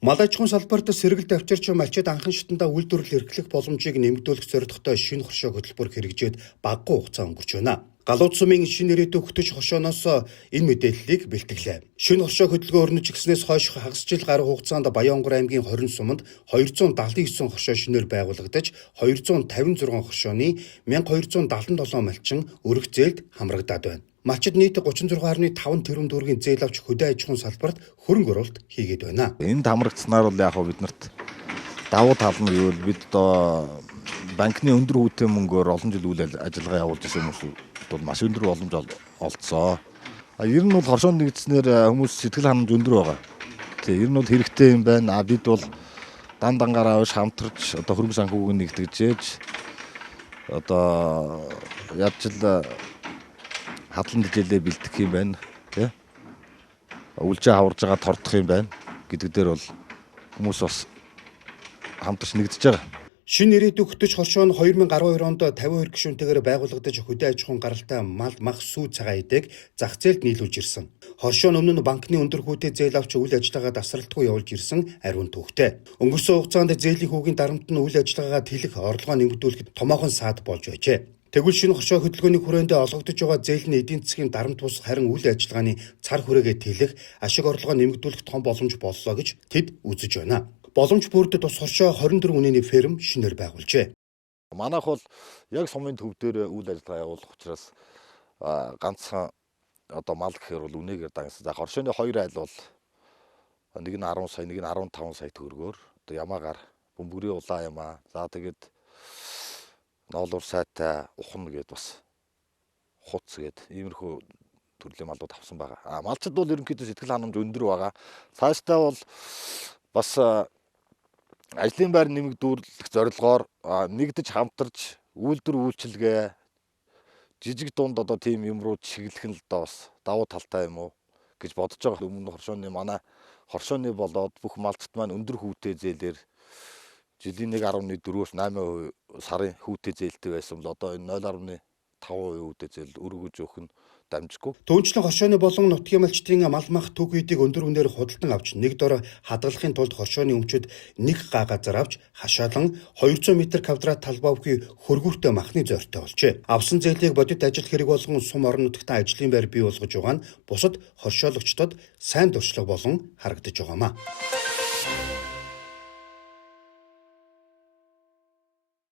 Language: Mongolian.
Мал аж ахуйн салбарт сэргэлт авчирч малчид анхан шатндаа үйлдвэрлэл эрхлэх боломжийг нэмэгдүүлэх зорилготой шинэ хоршоо хөтөлбөр хэрэгжээд багагүй хугацаа өнгөрч байна. Галууд сумын шинэ ирээдүйг хөтөж хоршооноос энэ мэдээллийг бэлтгэлээ. Шинэ хоршоо хөдөлгөөн өрнөж гиснээс хойш хагас жил гаруй хугацаанд Баянгор аймгийн 20 суманд 279 хоршоо шинээр байгуулагдаж 256 хоршооны 1277 малчин өргөх зээлд хамрагдаад байна. Малчид нийт 36.5 тэрбум төгрөгийн зээл авч хөдөө аж ахуйн салбарт хөрөнгө оруулалт хийгээд байна. Энд хамрагдсанаар бол яг биднэрт давуу тал нь юу вэ? Бид одоо банкны өндөр хүүтэй мөнгөөр олон жил үйл ажиллагаа явуулж ирсэн хүмүүс бол маш өндөр боломж олцсон. Ер нь бол хоршоонд нэгдснээр хүмүүс сэтгэл ханамж өндөр байгаа. Тэгээ ер нь бол хэрэгтэй юм байна. Бид бол дан дангаараа хамтарч одоо хөрөнгө санхүүг нэгтгэжээж одоо яаж л хадлан дижээлээ бэлтгэх юм байна. Тэ? Үлжээ хаварж байгаа тордох юм байна гэдэг дээр бол хүмүүс бас хамтарч нэгдэж байгаа. Шинэ ирээдүйг хөтөж хоршоо нь 2012 онд 52 гишүүнтэйгээр байгуулагдаж хөдөө аж ахуйн гаралтай мал мах сүү цагаан эдэг зах зээлд нийлүүлж ирсэн. Хоршоо нь өмнө нь банкны өндөр хүүтэй зээл авч үйл ажиллагаа тасралтгүй явуулж ирсэн ариун төвхтэй. Өнгөрсөн хугацаанд зээлийн хүүгийн дарамт нь үйл ажиллагаагаа тэлэх орлогоо нэмэгдүүлэхэд томоохон саад болж байжээ. Тэгвэл шинэ хоршоо хөдөлгөөний хүрээндээ олгогдож байгаа зээл нь эдийн засгийн дарамт бус харин үйл ажиллагааны цар хүрээгээ тэлэх, ашиг орлогоо нэмэгдүүлэх том боломж боллоо гэж тэд үзэж байна. Боломж бүрдэд тус хоршоо 24 үнэний ферм шинээр байгуулжээ. Манайх бол яг сумын төв дээр үйл ажиллагаа явуулах учраас ганцхан одоо мал гэхээр бол үнэгээр дагсан. За хоршооны хоёр айл бол нэг нь 10 сая, нэг нь 15 сая төгрөгөөр одоо ямаагаар бөмбөрийн улаан ямаа. За тэгээд ноолуур сайтай ухна гэдээ бас хуц гээд иймэрхүү төрлийн малууд авсан байгаа. Малчид бол ерөнхийдөө сэтгэл ханамж өндөр байгаа. Цаашдаа бол бас ажлын байр нэмэгдүүлэх зорилгоор нэгдэж хамтарч үйлдвэр үйлчилгээ жижиг дунд одоо тийм юм руу чиглэх нь л доо бас давуу талтай юм уу гэж бодож байгаа. Өмнө хоршооны манай хоршооны болоод бүх малчт маань өндөр хүүтэй зээлээр жилийн 1.4-өөс 8% сарын хүүтэй зээлтэй байсан бол одоо энэ 0.5% хүүтэй зээл өргөж өгөх нь дамжгүй. Түүнчлэн хоршооны болон нутгийн малчдын мал мах төг үйдийг өндөр үнээр худалдан авч нэг дор хадгалахын тулд хоршооны өмчөд нэг га газар авч хашаалан 200 м квадрат талбай бүхий хөргүүртэй махны зорьтой болжээ. Авсан зээлийг бодит ажил хэрэг болгон сум орон нутгтаа ажлын байр бий болгож байгаа нь бусад хоршоологчдод сайн туршлага болон харагдаж байгаамаа.